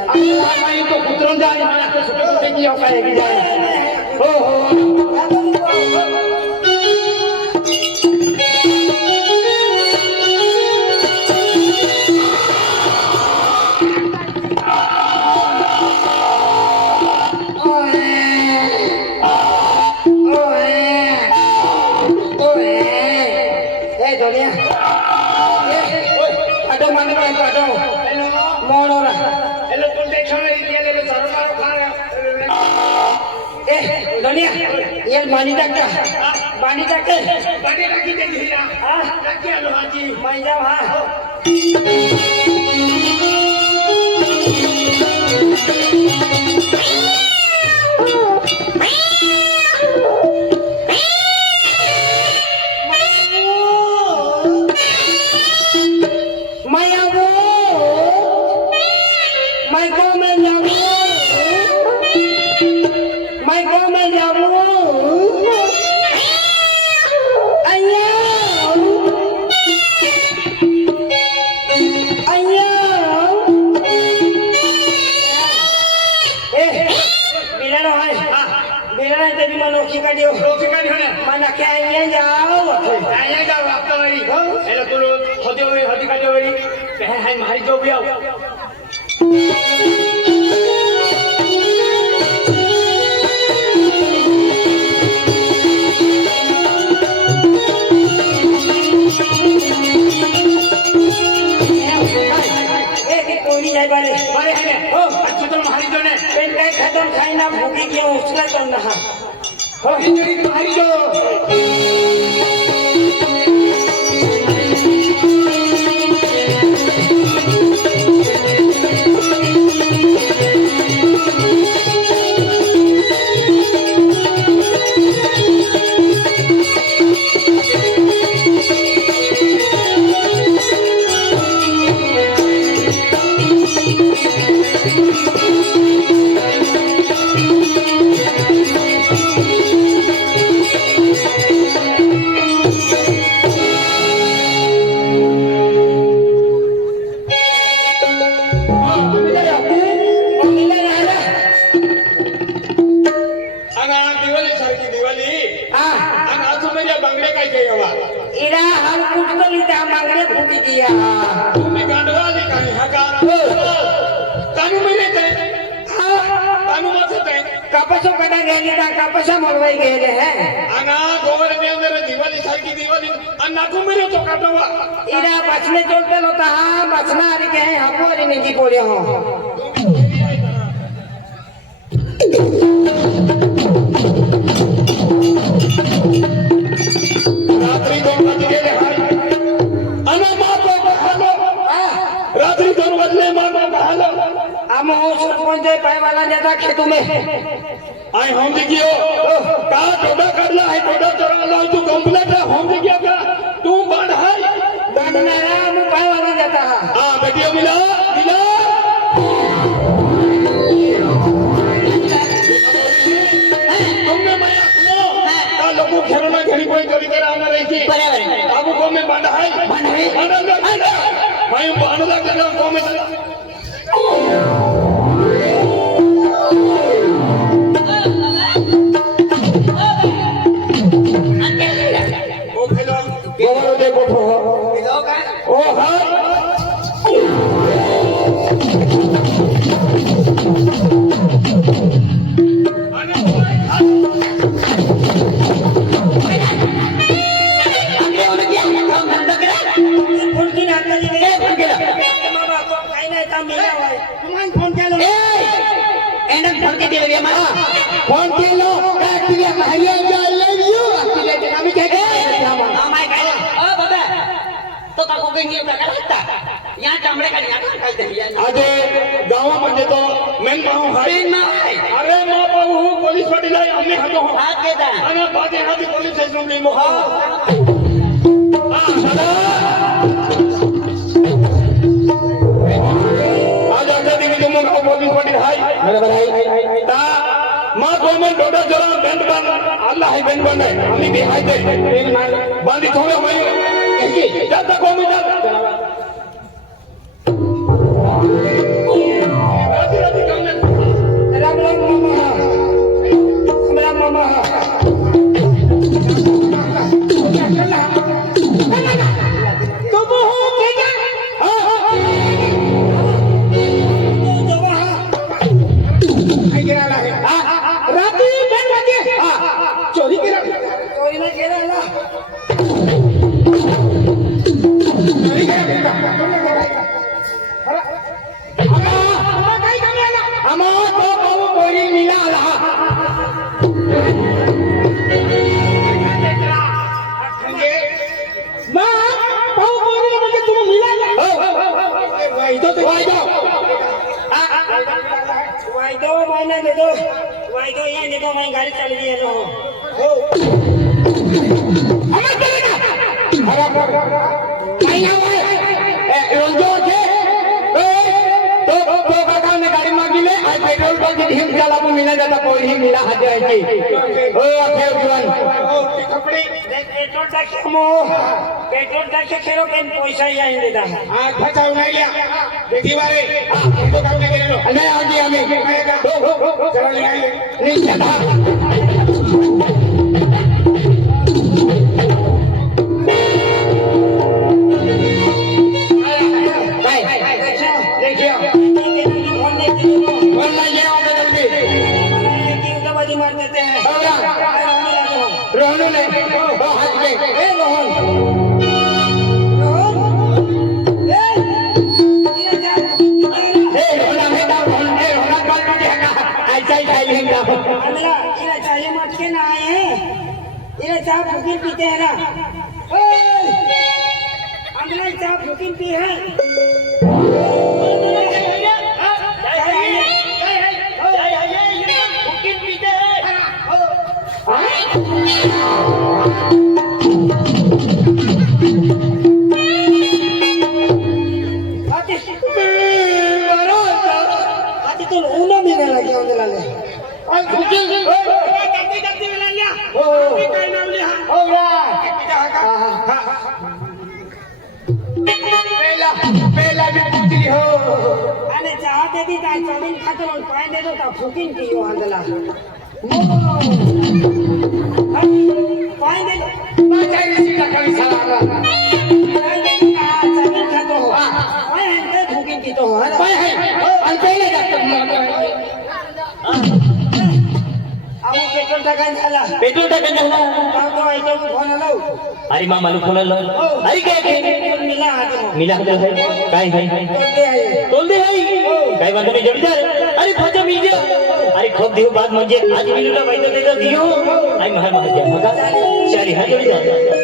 मैं तो कुतरन जाए मैं तो छोटे छोटे की औकात है कि जाए हो ये बानी तक बानी रखी देखी ना हां रखी आलो हाजी मैं जाओ हां मारी जो भी आओ कोई जाए बारे बारे है हो अच्छा तो मारी जो ने पेन का खत्म खाई ना भूखी क्यों उसका तो ना हो हिंदी मारी जो कपसो कटा गेली ता कपसा मोडवाई गेले हैं आना गोवर में मेरे दिवाली सारखी दिवाली अन्ना को मेरे तो काटवा इरा बचने चलते होता हां बचना आ के हैं हमको रे नहीं बोले हो रात्रि 2 बज गए भाई अना मां को कहालो रात्रि 2 बजे मां को कहालो हम सरपंच पाए वाला जाता खेतों में आई हम देखियो का टोडा करला है टोडा चोरा लो तू कंप्लीट है हम देखियो का तू बांध है बांध ना हम पाए वाला जाता हां बेटियो मिला मिला हमने माया सुनो का लोगों खेलना घड़ी कोई चोरी कर आना रही थी बराबर बाबू को में बांध है मैं बांध लगा को में फोन के लो एक्टिवेट भैया आई लव यू एक्टिवेट आम्ही काय माय काय ओ बाबा तो का कोगे नियम प्रकार होता या चामडे का या काय दिली अरे गावा म्हणजे तो मेन माऊ हाय अरे मा बाबू पोलीस वाटी जाय आम्ही हातो हात घेता आणि बाजे हाती पोलीस स्टेशन में मो हां सदा आज आता दिनी तुम पोलीस वाटी हाय बरोबर हाय ता मां गवर्नमेंट डोडा जरा बैंड बन अल्लाह है बैंड बन आम्ही भी हाय दे बांधी थोडे होय जाता कोमी जाता वायदो महिना देतो वायदो या देतो माझी गाडी चालली आहे हो अमर करेगा महिना रोजो छे तो काका ने गाड़ी मांगी ले आज पेट्रोल पंप की ढीम चला को मिला जाता कोई ही मिला हाथ है की ओ अखे जीवन कपड़े पेट्रोल टैक्स मो पेट्रोल टैक्स खेरो पेन पैसा ही आइन देता हां फसाव नाही लिया देखी बारे तो काम नाही केलो नाही आजी आम्ही चला ले आले नीचे था रोहन ने हाथ में ए रोहन रोहन है ना रोहन बात में है ऐसा ही खाई लेंगे हमरा इला चाय मत के ना आए हैं इला चाय फुकिन पीते हैं ना हमरा चाय फुकिन पी है फुकिन पियो आंदला पाइन दे पाचाई सीटा कभी साला जमीन खातो हो पाइन दे फुकिन की तो है पाइन है अंतेले जात आमो पेट्रोल टाकान झाला तो आइतो फोन आलो अरे मामा लो फोन आलो अरे काय मिला है काय है तोल दे है काय बात नाही जोडीदार अरे भाजा मी द्या अरे खूप दिवस बाद म्हणजे आज मिलूला पाहिजे ते दियो आई महाराज मगा चारी हा जोडीदार